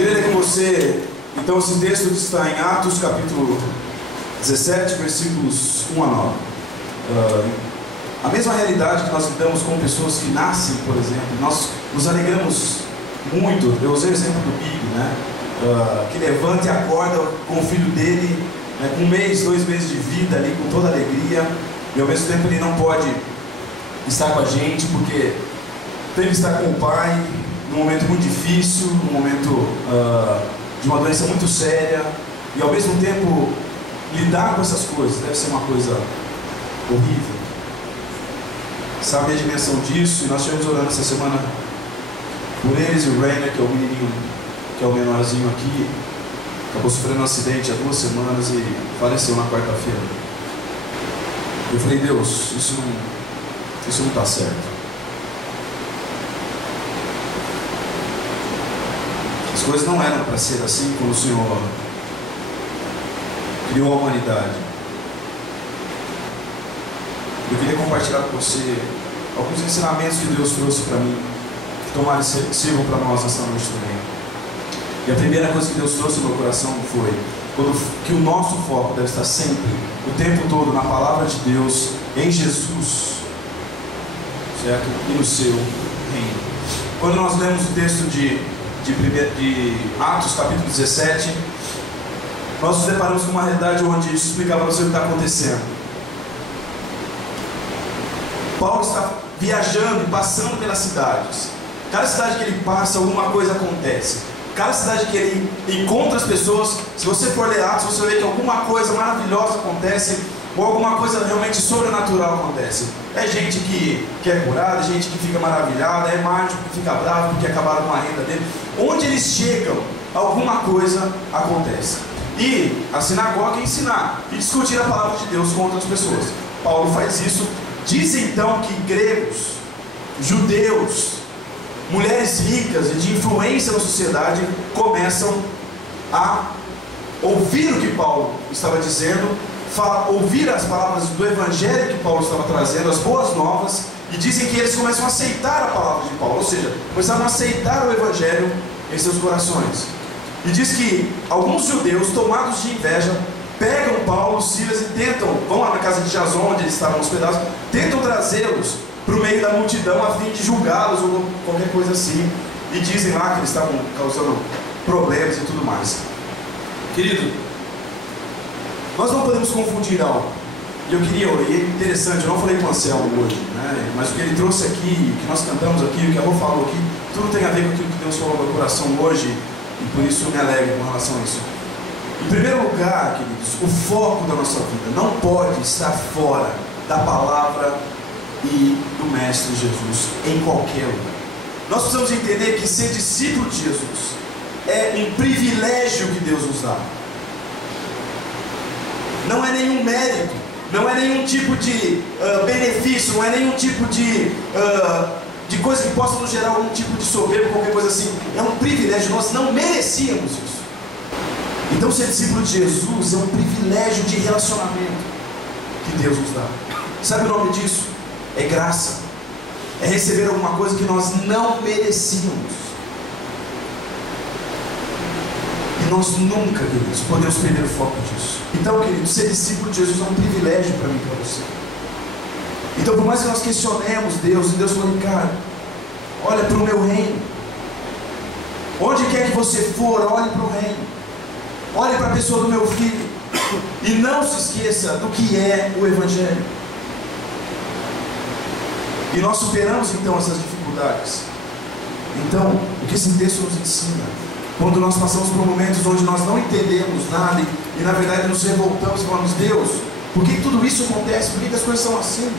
queria ler com você, então, esse texto que está em Atos, capítulo 17, versículos 1 a 9. A mesma realidade que nós lidamos com pessoas que nascem, por exemplo, nós nos alegramos muito. Eu usei o exemplo do Big, né? Que levanta e acorda com o filho dele, né, com 1 mês, 2 meses de vida ali, com toda alegria, e ao mesmo tempo ele não pode estar com a gente, porque tem que estar com o pai num momento muito difícil, num momento de uma doença muito séria, e ao mesmo tempo lidar com essas coisas deve ser uma coisa horrível. Sabe a dimensão disso? E nós estivemos orando essa semana por eles, e o Rainer, que é o menininho, que é o menorzinho aqui, acabou sofrendo um acidente há 2 semanas e faleceu na quarta-feira. Eu falei: Deus, isso não está certo. As coisas não eram para ser assim quando o Senhor criou a humanidade. Eu queria compartilhar com você alguns ensinamentos que Deus trouxe para mim, que tomaram e sirvam para nós nessa noite também. E a primeira coisa que Deus trouxe no meu coração foi que o nosso foco deve estar sempre, o tempo todo, na palavra de Deus, em Jesus, certo? E no seu reino. Quando nós lemos o texto de Atos, capítulo 17, nós nos deparamos com uma realidade onde isso explicava para você o que está acontecendo. Paulo está viajando e passando pelas cidades. Cada cidade que ele passa, alguma coisa acontece. Cada cidade que ele encontra as pessoas, se você for ler Atos, você vai ver que alguma coisa maravilhosa acontece, ou alguma coisa realmente sobrenatural acontece. É gente que é curada, gente que fica maravilhada, é mágico que fica bravo porque acabaram com a renda dele. Onde eles chegam, alguma coisa acontece. E a sinagoga é ensinar e discutir a palavra de Deus com outras pessoas. Paulo faz isso. Diz então que gregos, judeus, mulheres ricas e de influência na sociedade começam a ouvir o que Paulo estava dizendo, ouvir as palavras do evangelho que Paulo estava trazendo, as boas novas, e dizem que eles começam a aceitar a palavra de Paulo, ou seja, começaram a aceitar o evangelho em seus corações. E diz que alguns judeus, tomados de inveja, pegam Paulo, Silas e vão lá na casa de Jason, onde eles estavam hospedados, tentam trazê-los para o meio da multidão a fim de julgá-los ou qualquer coisa assim, e dizem lá que eles estavam causando problemas e tudo mais. Querido, nós não podemos confundir algo. E é interessante, eu não falei com o Anselmo hoje, né? Mas o que ele trouxe aqui, o que nós cantamos aqui, o que a Rô falou aqui, tudo tem a ver com aquilo que Deus falou no meu coração hoje, e por isso eu me alegro com relação a isso. Em primeiro lugar, queridos, o foco da nossa vida não pode estar fora da palavra e do Mestre Jesus, em qualquer lugar. Nós precisamos entender que ser discípulo de Jesus é um privilégio que Deus nos dá. Não é nenhum mérito, não é nenhum tipo de benefício, não é nenhum tipo de coisa que possa nos gerar algum tipo de soberba, qualquer coisa assim. É um privilégio, nós não merecíamos isso. Então ser discípulo de Jesus é um privilégio de relacionamento que Deus nos dá. Sabe o nome disso? É graça. É receber alguma coisa que nós não merecíamos. E nós nunca, queridos, podemos perder o foco disso. Então, queridos, ser discípulo de Jesus é um privilégio para mim e para você. Então, por mais que nós questionemos Deus, e Deus falou: cara, olha para o meu reino. Onde quer que você for, olhe para o reino. Olhe para a pessoa do meu filho. E não se esqueça do que é o Evangelho. E nós superamos então essas dificuldades. Então, o que esse texto nos ensina? Quando nós passamos por momentos onde nós não entendemos nada e na verdade nos revoltamos e falamos: Deus, por que tudo isso acontece? Por que as coisas são assim?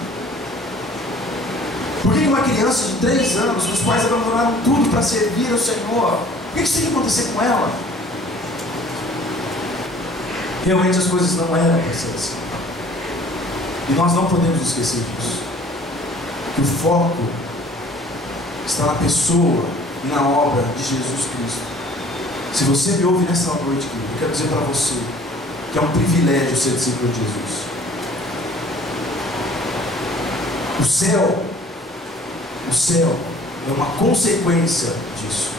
Por que uma criança de 3 anos, os pais abandonaram tudo para servir ao Senhor? Por que isso tem que acontecer com ela? Realmente as coisas não eram para ser assim. E nós não podemos esquecer disso. Que o foco está na pessoa e na obra de Jesus Cristo. Se você me ouve nessa noite, eu quero dizer para você que é um privilégio ser discípulo de Jesus. O céu é uma consequência disso.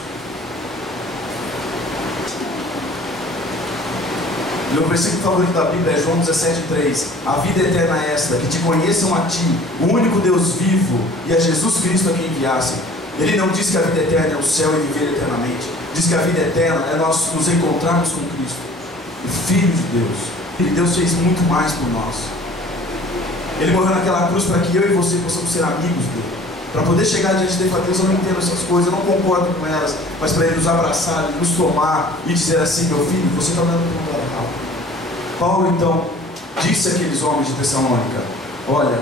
Meu versículo favorito da Bíblia é João 17,3. A vida eterna é esta, que te conheçam a ti, o único Deus vivo, e a Jesus Cristo a quem enviasse. Ele não diz que a vida eterna é o céu e viver eternamente. Diz que a vida eterna é nós nos encontrarmos com Cristo, o Filho de Deus. E Deus fez muito mais por nós. Ele morreu naquela cruz para que eu e você possamos ser amigos dele. Para poder chegar diante dele e falar: Deus, eu não entendo essas coisas, eu não concordo com elas, mas para ele nos abraçar, ele nos tomar e dizer assim: meu filho, você está andando para um lugar errado. Paulo então disse àqueles homens de Tessalônica: olha,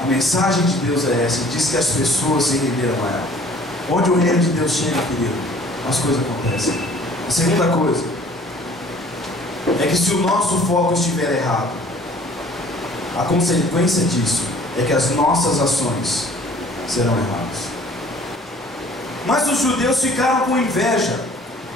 a mensagem de Deus é essa, diz que as pessoas se renderam a ela. Onde o reino de Deus chega, querido, as coisas acontecem. A segunda coisa é que se o nosso foco estiver errado, a consequência disso é que as nossas ações serão erradas. Mas os judeus ficaram com inveja,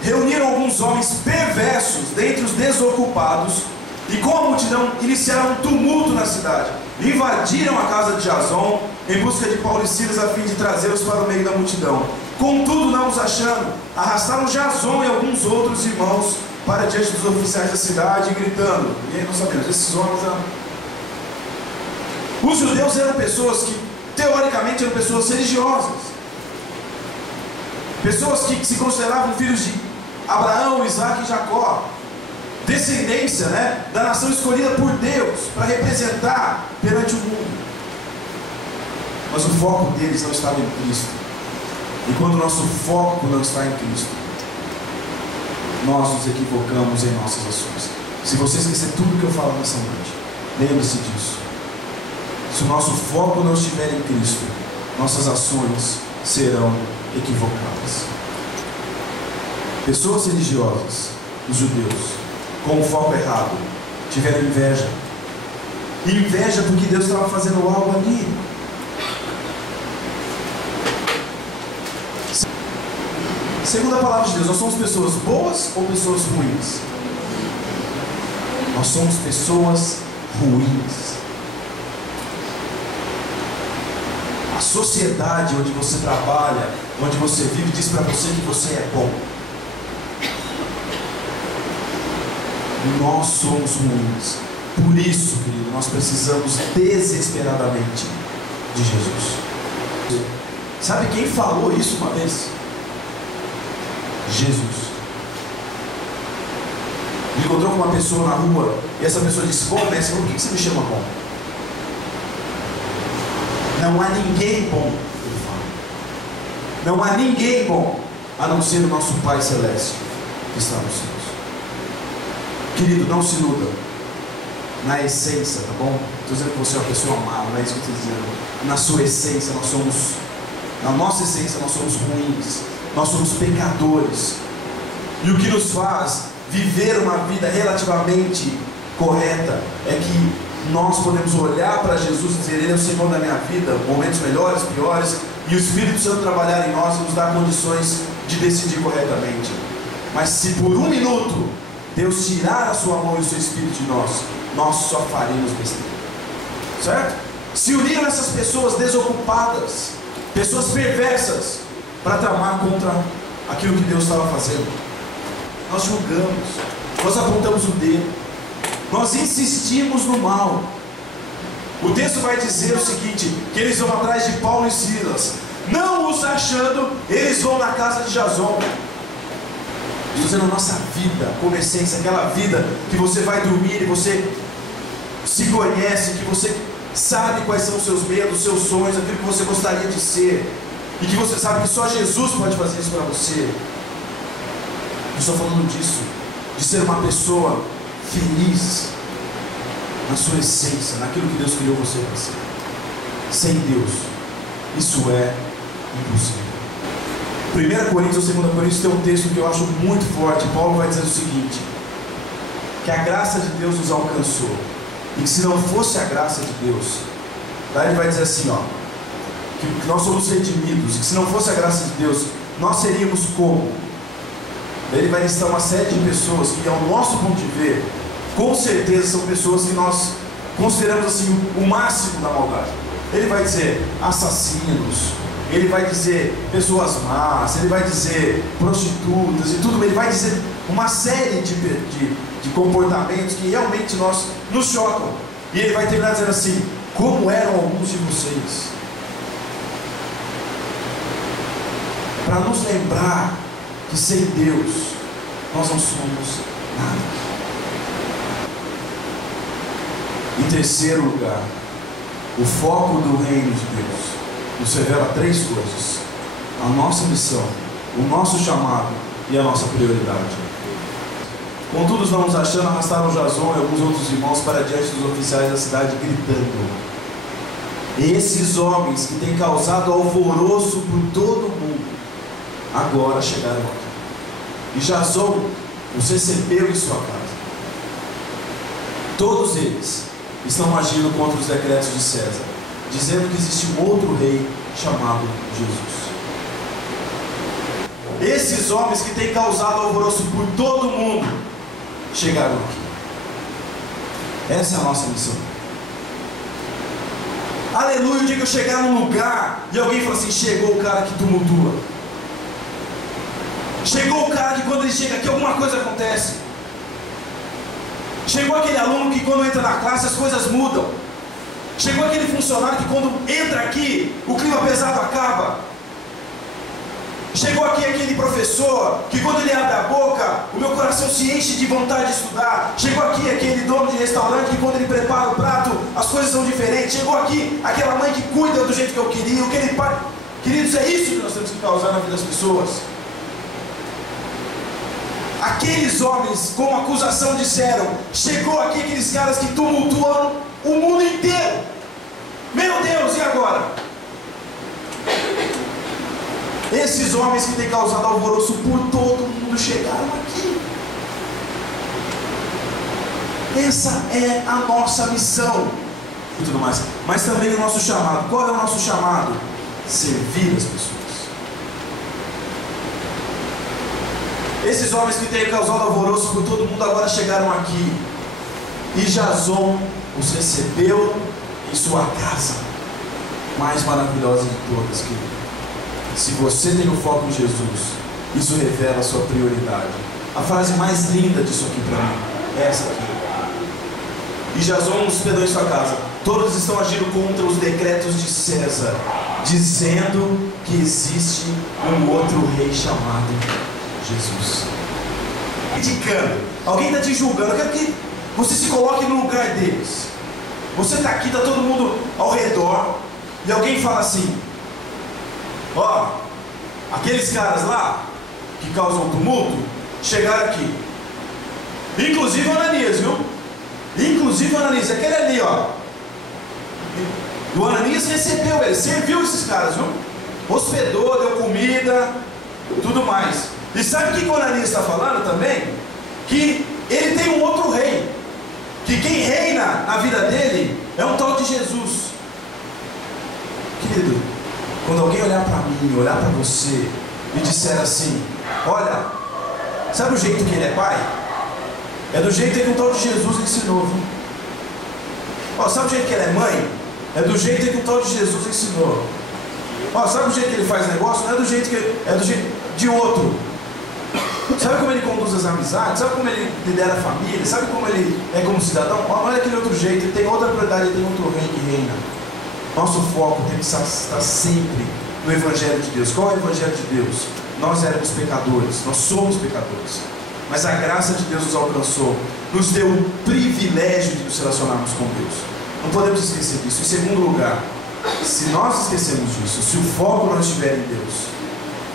reuniram alguns homens perversos dentre os desocupados e com a multidão iniciaram um tumulto na cidade. Invadiram a casa de Jason em busca de Paulo e Silas a fim de trazê-los para o meio da multidão. Contudo, não os achando, arrastaram Jason e alguns outros irmãos para diante dos oficiais da cidade, gritando. E aí nós sabemos, esses homens eram... Os judeus eram pessoas que, teoricamente, eram pessoas religiosas. Pessoas que se consideravam filhos de Abraão, Isaac e Jacó. Descendência, da nação escolhida por Deus para representar perante o mundo. Mas o foco deles não estava em Cristo. E quando o nosso foco não está em Cristo, nós nos equivocamos em nossas ações. Se você esquecer tudo que eu falo nessa noite, lembre-se disso. Se o nosso foco não estiver em Cristo, nossas ações serão equivocadas. Pessoas religiosas, os judeus, com o foco errado, tiveram inveja. E inveja porque Deus estava fazendo algo ali. Segundo a palavra de Deus, nós somos pessoas boas ou pessoas ruins? Nós somos pessoas ruins. A sociedade onde você trabalha, onde você vive, diz para você que você é bom. Nós somos ruins. Por isso, querido, nós precisamos desesperadamente de Jesus. Sabe quem falou isso uma vez? Jesus. Ele encontrou com uma pessoa na rua e essa pessoa disse: bom, mestre, por que você me chama bom? Não há ninguém bom, ele fala. Não há ninguém bom a não ser o nosso Pai Celeste que está nos céus. Querido, não se iluda na essência, tá bom? Estou dizendo que você é uma pessoa má, não é isso que eu estou dizendo. Na sua essência, na nossa essência, nós somos ruins, nós somos pecadores. E o que nos faz viver uma vida relativamente correta é que nós podemos olhar para Jesus e dizer: Ele é o Senhor da minha vida, momentos melhores, piores, e o Espírito Santo trabalhar em nós e nos dar condições de decidir corretamente. Mas se por um minuto Deus tirar a sua mão e o seu Espírito de nós só faremos besteira. Certo? Se uniram essas pessoas desocupadas, pessoas perversas, para tramar contra aquilo que Deus estava fazendo. Nós julgamos, nós apontamos o dedo, nós insistimos no mal. O texto vai dizer o seguinte: que eles vão atrás de Paulo e Silas, não os achando, eles vão na casa de Jason. Estou dizendo, a nossa vida, como essência, aquela vida que você vai dormir e você se conhece, que você sabe quais são os seus medos, os seus sonhos, aquilo que você gostaria de ser, e que você sabe que só Jesus pode fazer isso para você. Eu estou falando disso, de ser uma pessoa feliz na sua essência, naquilo que Deus criou você para ser. Sem Deus, isso é impossível. 1 Coríntios ou 2 Coríntios tem um texto que eu acho muito forte. Paulo vai dizer o seguinte: que a graça de Deus nos alcançou, e que se não fosse a graça de Deus, daí ele vai dizer assim, que nós somos redimidos, e que se não fosse a graça de Deus, nós seríamos como? Daí ele vai listar uma série de pessoas que, ao nosso ponto de ver, com certeza são pessoas que nós consideramos assim o máximo da maldade. Ele vai dizer assassinos, ele vai dizer pessoas más, ele vai dizer prostitutas e tudo, ele vai dizer uma série de comportamentos que realmente nos chocam. E ele vai terminar dizendo assim: como eram alguns de vocês? Para nos lembrar que sem Deus nós não somos nada. Em terceiro lugar, o foco do reino de Deus nos revela três coisas: a nossa missão, o nosso chamado e a nossa prioridade. Contudo, os não nos achando, arrastaram Jasão e alguns outros irmãos para diante dos oficiais da cidade, gritando: esses homens que têm causado alvoroço por todo o mundo, agora chegaram aqui. E Jasão os recebeu em sua casa. Todos eles estão agindo contra os decretos de César, dizendo que existe um outro rei chamado Jesus. Esses homens que têm causado alvoroço por todo o mundo chegaram aqui. Essa é a nossa missão. Aleluia, o dia que eu chegar num lugar e alguém fala assim: chegou o cara que tumultua. Chegou o cara que quando ele chega aqui alguma coisa acontece. Chegou aquele aluno que quando entra na classe as coisas mudam. Chegou aquele funcionário que quando entra aqui o clima pesado acaba. Chegou aqui aquele professor que quando ele abre a boca o meu coração se enche de vontade de estudar. Chegou aqui aquele dono de restaurante que quando ele prepara o prato as coisas são diferentes. Chegou aqui aquela mãe que cuida do jeito que eu queria, aquele pai. Queridos, é isso que nós temos que causar na vida das pessoas. Aqueles homens com acusação disseram: chegou aqui aqueles caras que tumultuam o mundo inteiro. Meu Deus, e agora? Esses homens que têm causado alvoroço por todo mundo chegaram aqui. Essa é a nossa missão e tudo mais. Mas também o nosso chamado. Qual é o nosso chamado? Servir as pessoas. Esses homens que têm causado alvoroço por todo mundo agora chegaram aqui. E Jasão os recebeu em sua casa, mais maravilhosa de todas, querido. Se você tem o foco em Jesus, isso revela a sua prioridade. A frase mais linda disso aqui para mim é essa aqui: e Jasão os hospedou em sua casa. Todos estão agindo contra os decretos de César, dizendo que existe um outro rei chamado Jesus. Criticando. Alguém está te julgando. Eu quero que você se coloque no lugar deles. Você está aqui, está todo mundo ao redor, e alguém fala assim: ó, aqueles caras lá que causam tumulto chegaram aqui. Inclusive o Ananias, viu? Inclusive o Ananias, aquele ali, ó. O Ananias recebeu ele, serviu esses caras, viu? Hospedou, deu comida, tudo mais. E sabe o que o Ananias está falando também? Que ele tem um outro rei. Que quem reina na vida dele é um tal de Jesus. Querido, quando alguém olhar para mim, olhar para você e disser assim: olha, sabe o jeito que ele é pai? É do jeito que um tal de Jesus ensinou, viu? Ó, sabe o jeito que ele é mãe? É do jeito que um tal de Jesus ensinou. Ó, sabe o jeito que ele faz negócio? Não é do jeito que é do jeito de outro. Sabe como ele conduz as amizades? Sabe como ele lidera a família? Sabe como ele é como cidadão? Ó, não é daquele outro jeito, ele tem outra prioridade, ele tem outro rei que reina. Nosso foco tem que estar sempre no Evangelho de Deus. Qual é o Evangelho de Deus? Nós éramos pecadores, nós somos pecadores, mas a graça de Deus nos alcançou, nos deu o privilégio de nos relacionarmos com Deus. Não podemos esquecer disso. Em segundo lugar, se nós esquecermos disso, se o foco não estiver em Deus,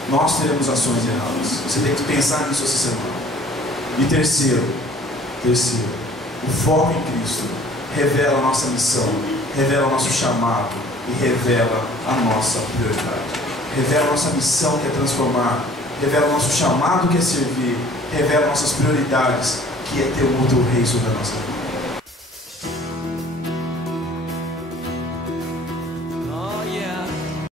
nós teremos ações erradas. Você tem que pensar nisso essa semana. E terceiro, o foco em Cristo revela a nossa missão, revela o nosso chamado e revela a nossa prioridade. Revela a nossa missão, que é transformar, revela o nosso chamado, que é servir, revela nossas prioridades, que é ter um outro rei sobre a nossa vida.